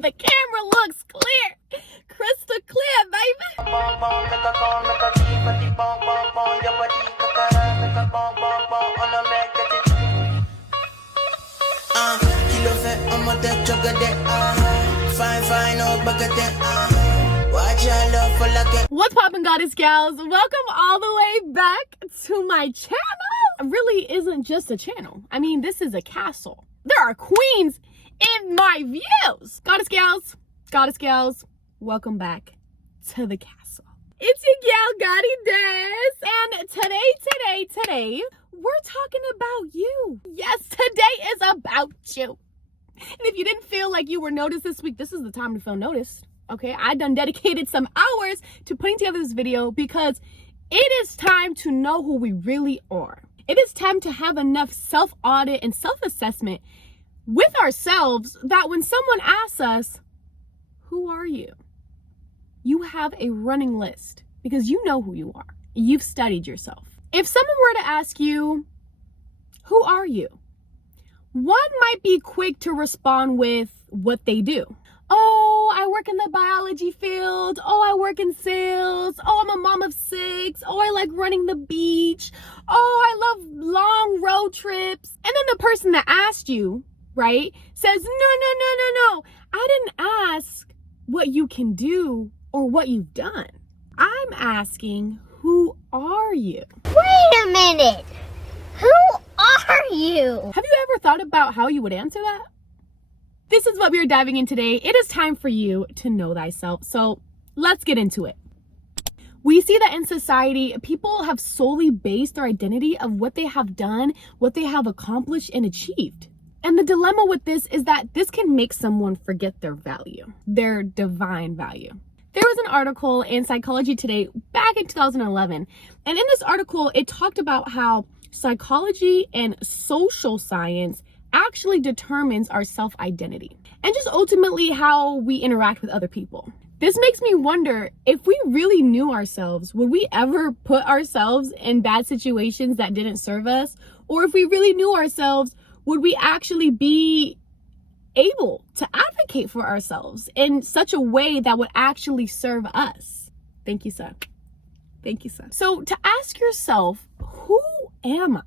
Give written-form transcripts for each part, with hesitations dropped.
The camera looks clear. Crystal clear, baby. What's poppin', Goddess Gyals? Welcome all the way back to my channel. It really isn't just a channel. I mean, this is a castle. There are queens in my views. Goddess Gyals, welcome back to the castle. It's your gal, Goddess, and today, we're talking about you. Yes, today is about you. And if you didn't feel like you were noticed this week, this is the time to feel noticed. Okay, I done dedicated some hours to putting together this video because it is time to know who we really are. It is time to have enough self-audit and self-assessment with ourselves that when someone asks us, who are you? You have a running list because you know who you are. You've studied yourself. If someone were to ask you, who are you? One might be quick to respond with what they do. Oh, I work in the biology field. Oh, I work in sales. Oh, I'm a mom of 6. Oh, I like running the beach. Oh, I love long road trips. And then the person that asked you, right, says, no. I didn't ask what you can do or what you've done. I'm asking, who are you? Wait a minute. Who are you? Have you ever thought about how you would answer that? This is what we are diving in today. It is time for you to know thyself. So let's get into it. We see that in society, people have solely based their identity of what they have done, what they have accomplished and achieved. And the dilemma with this is that this can make someone forget their value, their divine value. There was an article in Psychology Today back in 2011. And in this article, it talked about how psychology and social science actually determines our self-identity and just ultimately how we interact with other people. This makes me wonder, if we really knew ourselves, would we ever put ourselves in bad situations that didn't serve us? Or if we really knew ourselves, would we actually be able to advocate for ourselves in such a way that would actually serve us? Thank you, sir. Thank you, sir. So to ask yourself, who am I?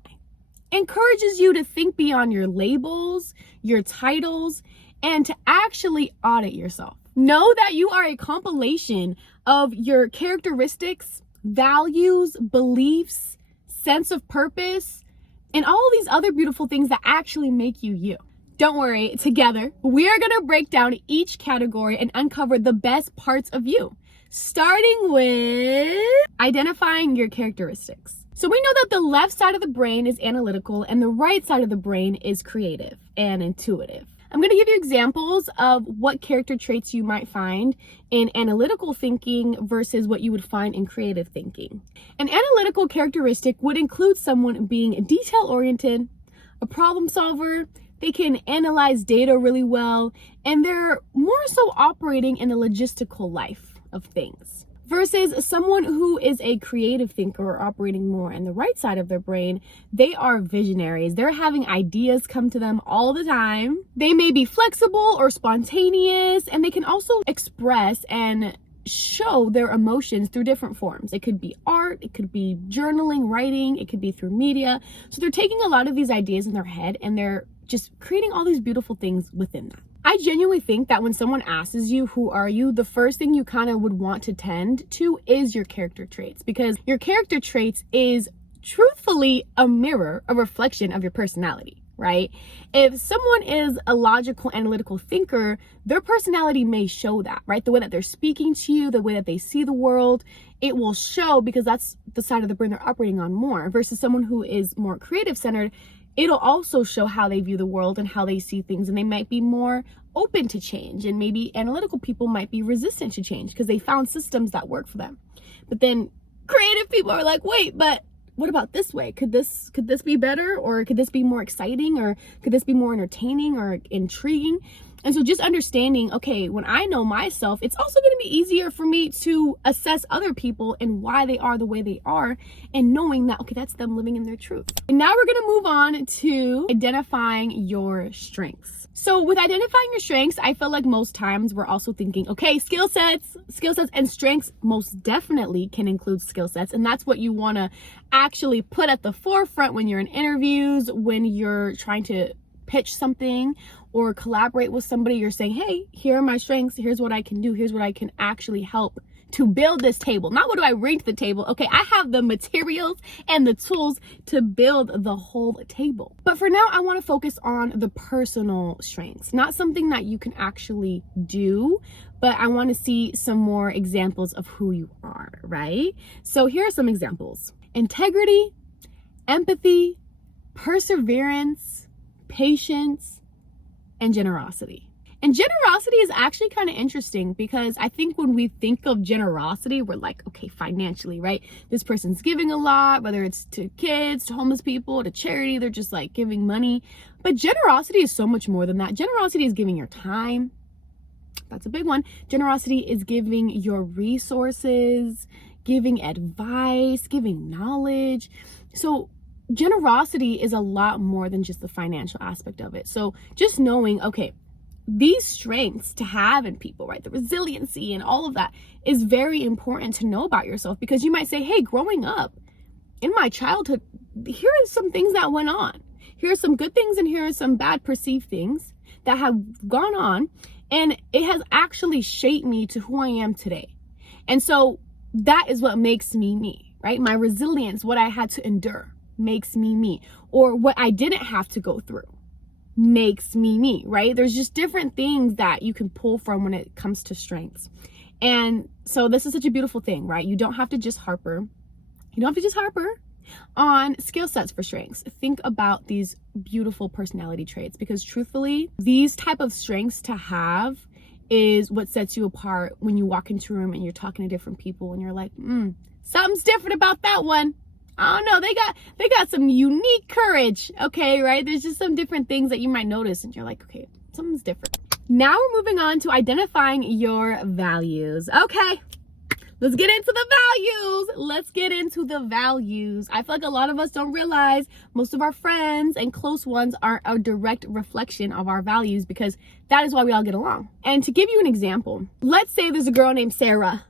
Encourages you to think beyond your labels, your titles, and to actually audit yourself. Know that you are a compilation of your characteristics, values, beliefs, sense of purpose, and all these other beautiful things that actually make you you. Don't worry, together, we are gonna break down each category and uncover the best parts of you, starting with identifying your characteristics. So we know that the left side of the brain is analytical and the right side of the brain is creative and intuitive. I'm going to give you examples of what character traits you might find in analytical thinking versus what you would find in creative thinking. An analytical characteristic would include someone being detail-oriented, a problem solver, they can analyze data really well, and they're more so operating in a logistical life of things. Versus someone who is a creative thinker or operating more in the right side of their brain, they are visionaries. They're having ideas come to them all the time. They may be flexible or spontaneous, and they can also express and show their emotions through different forms. It could be art, it could be journaling, writing, it could be through media. So they're taking a lot of these ideas in their head and they're just creating all these beautiful things within that. I genuinely think that when someone asks you, who are you, the first thing you kind of would want to tend to is your character traits, because your character traits is truthfully a mirror, a reflection of your personality, right? If someone is a logical, analytical thinker, their personality may show that, right? The way that they're speaking to you, the way that they see the world, it will show because that's the side of the brain they're operating on more. Versus someone who is more creative centered, it'll also show how they view the world and how they see things, and they might be more open to change, and maybe analytical people might be resistant to change because they found systems that work for them. But then creative people are like, wait, but what about this way? Could this be better? Or could this be more exciting? Or could this be more entertaining or intriguing? And so just understanding, okay, when I know myself, it's also going to be easier for me to assess other people and why they are the way they are, and knowing that, okay, that's them living in their truth. And now we're going to move on to identifying your strengths. So with identifying your strengths, I feel like most times we're also thinking, okay, skill sets and strengths most definitely can include skill sets. And that's what you want to actually put at the forefront when you're in interviews, when you're trying to pitch something or collaborate with somebody. You're saying, hey, here are my strengths. Here's what I can do. Here's what I can actually help to build this table. Not what do I bring to the table. Okay, I have the materials and the tools to build the whole table. But for now, I want to focus on the personal strengths, not something that you can actually do, but I want to see some more examples of who you are, right? So here are some examples: integrity, empathy, perseverance, patience, and generosity. And generosity is actually kind of interesting, because I think when we think of generosity, we're like, okay, financially, right? This person's giving a lot, whether it's to kids, to homeless people, to charity, they're just like giving money. But generosity is so much more than that. Generosity is giving your time. That's a big one. Generosity is giving your resources, giving advice, giving knowledge. So generosity is a lot more than just the financial aspect of it. So just knowing, okay, these strengths to have in people, right? The resiliency and all of that is very important to know about yourself, because you might say, hey, growing up in my childhood, here are some things that went on. Here are some good things and here are some bad perceived things that have gone on. And it has actually shaped me to who I am today. And so that is what makes me me, right? My resilience, what I had to endure, makes me me. Or what I didn't have to go through makes me me, right? There's just different things that you can pull from when it comes to strengths. And so this is such a beautiful thing, right? You don't have to just harper. You don't have to just harper on skill sets for strengths. Think about these beautiful personality traits, because truthfully, these type of strengths to have is what sets you apart when you walk into a room and you're talking to different people and you're like, something's different about that one. I don't know, they got some unique courage, okay, right? There's just some different things that you might notice and you're like, okay, something's different. Now we're moving on to identifying your values. Okay, let's get into the values. I feel like a lot of us don't realize most of our friends and close ones are a direct reflection of our values, because that is why we all get along. And to give you an example, let's say there's a girl named Sarah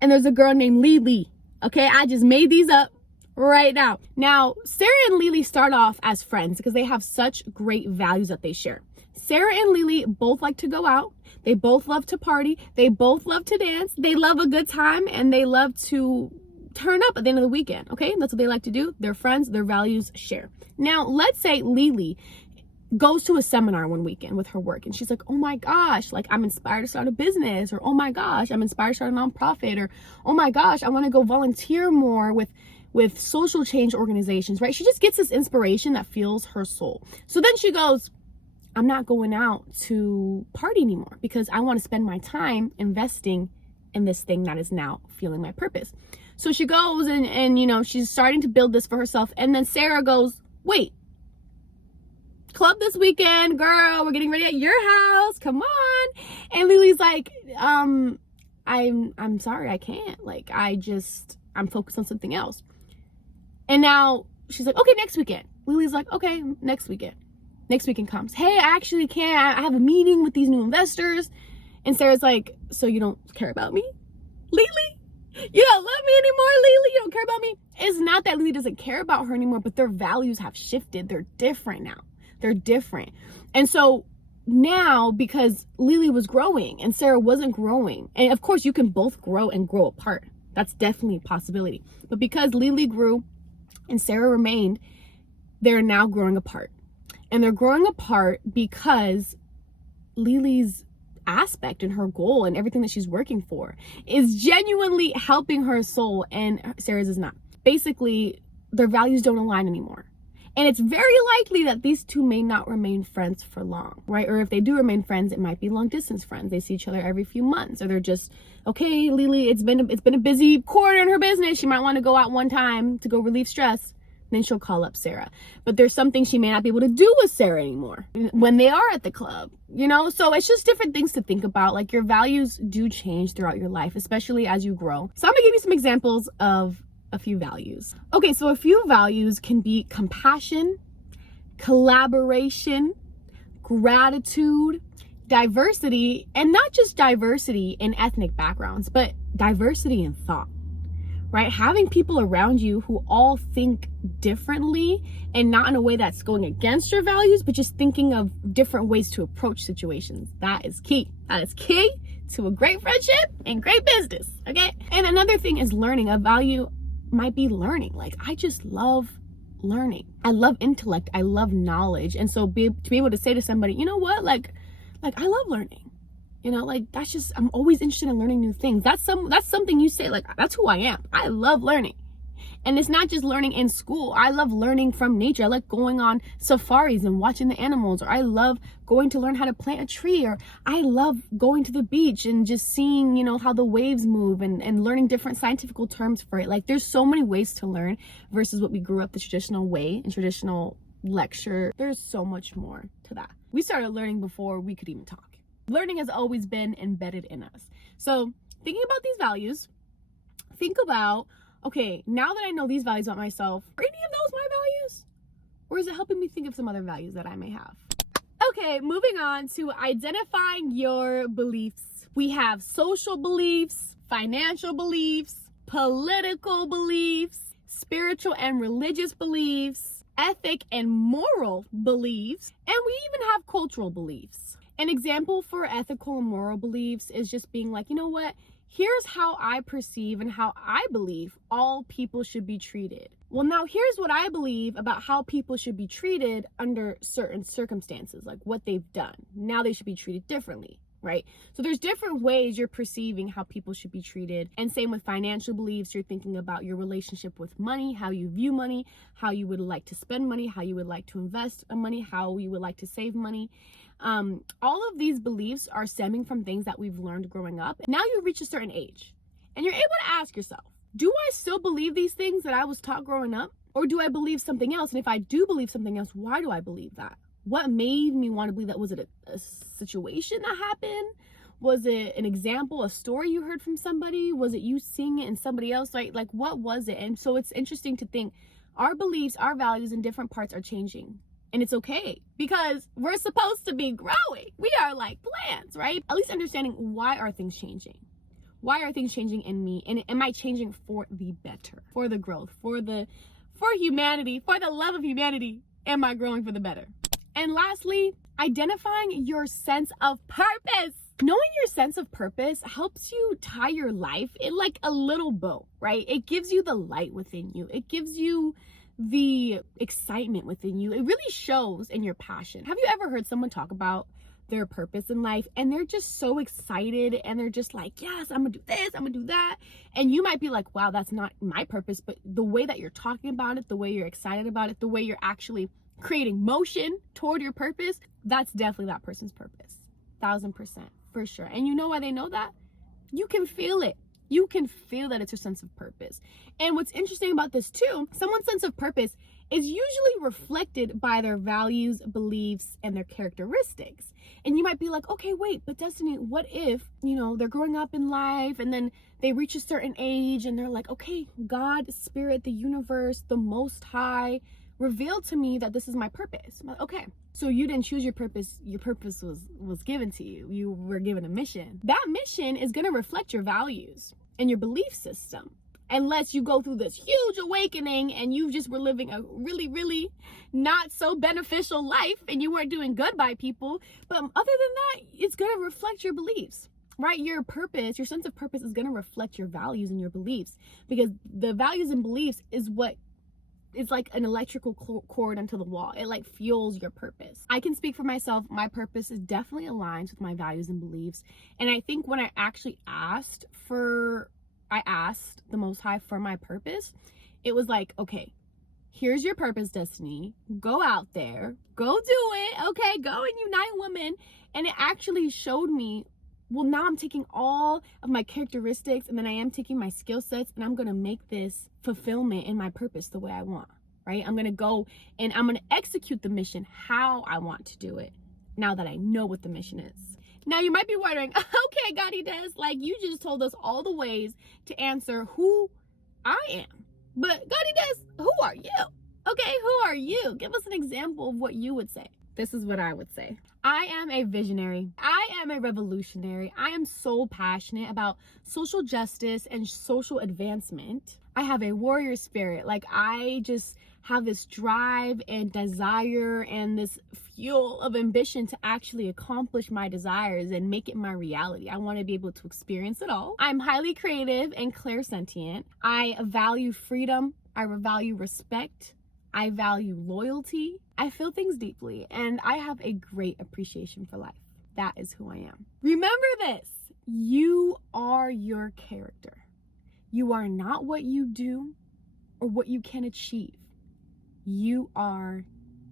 and there's a girl named Lily. Okay, I just made these up right now. Now, Sarah and Lily start off as friends because they have such great values that they share. Sarah and Lily both like to go out. They both love to party. They both love to dance. They love a good time, and they love to turn up at the end of the weekend. Okay, that's what they like to do. They're friends. Their values share. Now, let's say Lily goes to a seminar one weekend with her work, and she's like, oh my gosh, like I'm inspired to start a business, or oh my gosh, I'm inspired to start a nonprofit, or oh my gosh, I want to go volunteer more with social change organizations, right? She just gets this inspiration that fuels her soul. So then she goes, I'm not going out to party anymore because I want to spend my time investing in this thing that is now fueling my purpose. So she goes and you know, she's starting to build this for herself. And then Sarah goes, wait, club this weekend, girl, we're getting ready at your house, come on. And Lily's like, I'm sorry, I can't. Like, I'm focused on something else. And now she's like, okay, next weekend. Lily's like, okay, next weekend. Next weekend comes. Hey, I actually can't. I have a meeting with these new investors. And Sarah's like, so you don't care about me, Lily? You don't love me anymore, Lily? You don't care about me? It's not that Lily doesn't care about her anymore, but their values have shifted. They're different now. They're different. And so now, because Lily was growing and Sarah wasn't growing, and of course you can both grow and grow apart. That's definitely a possibility. But because Lily grew and Sarah remained, they're now growing apart. And they're growing apart because Lily's aspect and her goal and everything that she's working for is genuinely helping her soul, and Sarah's is not. Basically, their values don't align anymore. And it's very likely that these two may not remain friends for long, right? Or if they do remain friends, it might be long distance friends. They see each other every few months, or they're just, okay, Lily, it's been a busy quarter in her business. She might want to go out one time to go relieve stress. then she'll call up Sarah. But there's something she may not be able to do with Sarah anymore when they are at the club, So it's just different things to think about. Like, your values do change throughout your life, especially as you grow. So I'm gonna give you some examples of a few values. Okay, so a few values can be compassion, collaboration, gratitude, diversity, and not just diversity in ethnic backgrounds, but diversity in thought, right? Having people around you who all think differently, and not in a way that's going against your values, but just thinking of different ways to approach situations. That is key. That is key to a great friendship and great business, okay? And another thing is learning. A value might be learning. Like, I just love learning. I love intellect. I love knowledge. And so to be able to say to somebody, you know what, like I love learning, that's just, I'm always interested in learning new things. That's something you say, like, that's who I am. I love learning. And it's not just learning in school. I love learning from nature. I like going on safaris and watching the animals, or I love going to learn how to plant a tree, or I love going to the beach and just seeing, how the waves move and learning different scientific terms for it. Like, there's so many ways to learn versus what we grew up the traditional way and traditional lecture. There's so much more to that. We started learning before we could even talk. Learning has always been embedded in us. So thinking about these values, think about, okay, now that I know these values about myself, are any of those my values? Or is it helping me think of some other values that I may have? Okay, moving on to identifying your beliefs. We have social beliefs, financial beliefs, political beliefs, spiritual and religious beliefs, ethic and moral beliefs, and we even have cultural beliefs. An example for ethical and moral beliefs is just being like, you know what? Here's how I perceive and how I believe all people should be treated. Well, now here's what I believe about how people should be treated under certain circumstances, like what they've done. Now they should be treated differently, right? So there's different ways you're perceiving how people should be treated. And same with financial beliefs. You're thinking about your relationship with money, how you view money, how you would like to spend money, how you would like to invest money, how you would like to save money. All of these beliefs are stemming from things that we've learned growing up. Now you reach a certain age and you're able to ask yourself, do I still believe these things that I was taught growing up? Or do I believe something else? And if I do believe something else, why do I believe that? What made me want to believe that? Was it a situation that happened? Was it an example, a story you heard from somebody? Was it you seeing it in somebody else? Right? Like, what was it? And so it's interesting to think our beliefs, our values in different parts are changing. And it's okay, because we're supposed to be growing. We are like plants, right? At least understanding, why are things changing? Why are things changing in me? And am I changing for the better, for the growth, for humanity, for the love of humanity? Am I growing for the better? And lastly, identifying your sense of purpose. Knowing your sense of purpose helps you tie your life in like a little bow, right? It gives you the light within you. It gives you the excitement within you. It really shows in your passion. Have you ever heard someone talk about their purpose in life and they're just so excited and they're just like, yes, I'm gonna do this, I'm gonna do that. And you might be like, wow, that's not my purpose. But the way that you're talking about it, the way you're excited about it, the way you're actually creating motion toward your purpose, that's definitely that person's purpose. 1000%, for sure. And you know why they know that? You can feel it. You can feel that it's your sense of purpose. And what's interesting about this too, someone's sense of purpose is usually reflected by their values, beliefs, and their characteristics. And you might be like, okay, wait, but Destiny, what if, they're growing up in life and then they reach a certain age and they're like, okay, God, Spirit, the universe, the Most High revealed to me that this is my purpose. I'm like, okay, so you didn't choose your purpose was given to you. You were given a mission. That mission is going to reflect your values and your belief system, unless you go through this huge awakening and you just were living a really, really not so beneficial life and you weren't doing good by people. But other than that, it's going to reflect your beliefs, right? Your purpose, your sense of purpose is going to reflect your values and your beliefs, because the values and beliefs is what is like an electrical cord onto the wall. It like fuels your purpose. I can speak for myself. My purpose is definitely aligns with my values and beliefs. And I think when I actually asked the Most High for my purpose, it was like, okay, here's your purpose, Destiny. Go out there, go do it. Okay, go and unite women. And it actually showed me, well, now I'm taking all of my characteristics and then I am taking my skill sets and I'm going to make this fulfillment in my purpose the way I want, right? I'm going to go and I'm going to execute the mission how I want to do it now that I know what the mission is. Now you might be wondering, okay, Goddess Gyals, like you just told us all the ways to answer who I am. But Goddess Gyals, who are you? Okay, who are you? Give us an example of what you would say. This is what I would say. I am a visionary. I am a revolutionary. I am so passionate about social justice and social advancement. I have a warrior spirit. Like I just have this drive and desire and this fuel of ambition to actually accomplish my desires and make it my reality. I want to be able to experience it all. I'm highly creative and clairsentient. I value freedom. I value respect. I value loyalty. I feel things deeply, and I have a great appreciation for life. That is who I am. Remember this. You are your character. You are not what you do or what you can achieve. You are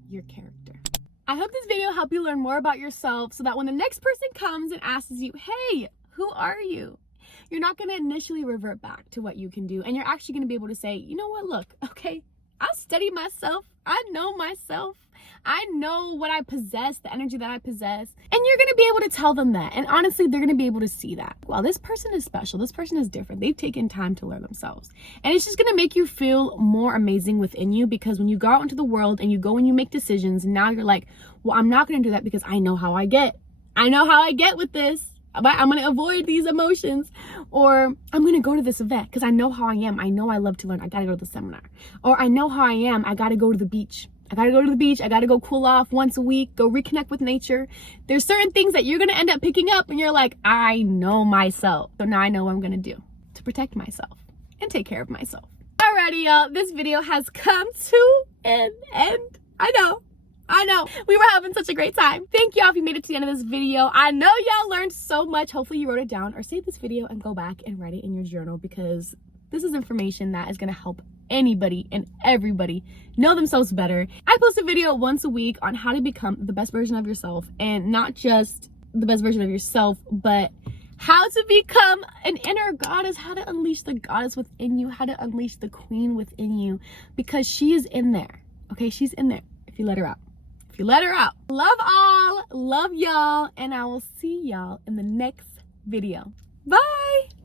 your character. I hope this video helped you learn more about yourself so that when the next person comes and asks you, hey, who are you? You're not going to initially revert back to what you can do, and you're actually going to be able to say, you know what, look, okay, I study myself. I know myself. I know what I possess, the energy that I possess. And you're going to be able to tell them that. And honestly, they're going to be able to see that. Wow, this person is special. This person is different. They've taken time to learn themselves. And it's just going to make you feel more amazing within you, because when you go out into the world and you go and you make decisions, now you're like, well, I'm not going to do that because I know how I get. I know how I get with this. I'm going to avoid these emotions, or I'm going to go to this event because I know how I am. I know I love to learn. I got to go to the seminar, or I know how I am. I got to go to the beach. I got to go to the beach. I got to go cool off once a week, go reconnect with nature. There's certain things that you're going to end up picking up and you're like, I know myself. So now I know what I'm going to do to protect myself and take care of myself. Alrighty, y'all. This video has come to an end. I know. We were having such a great time. Thank y'all if you made it to the end of this video. I know y'all learned so much. Hopefully you wrote it down, or save this video and go back and write it in your journal, because this is information that is going to help anybody and everybody know themselves better. I post a video once a week on how to become the best version of yourself, and not just the best version of yourself, but how to become an inner goddess, how to unleash the goddess within you, how to unleash the queen within you, because she is in there. Okay, she's in there if you let her out. You let her out. Love all, love y'all, and I will see y'all in the next video. Bye.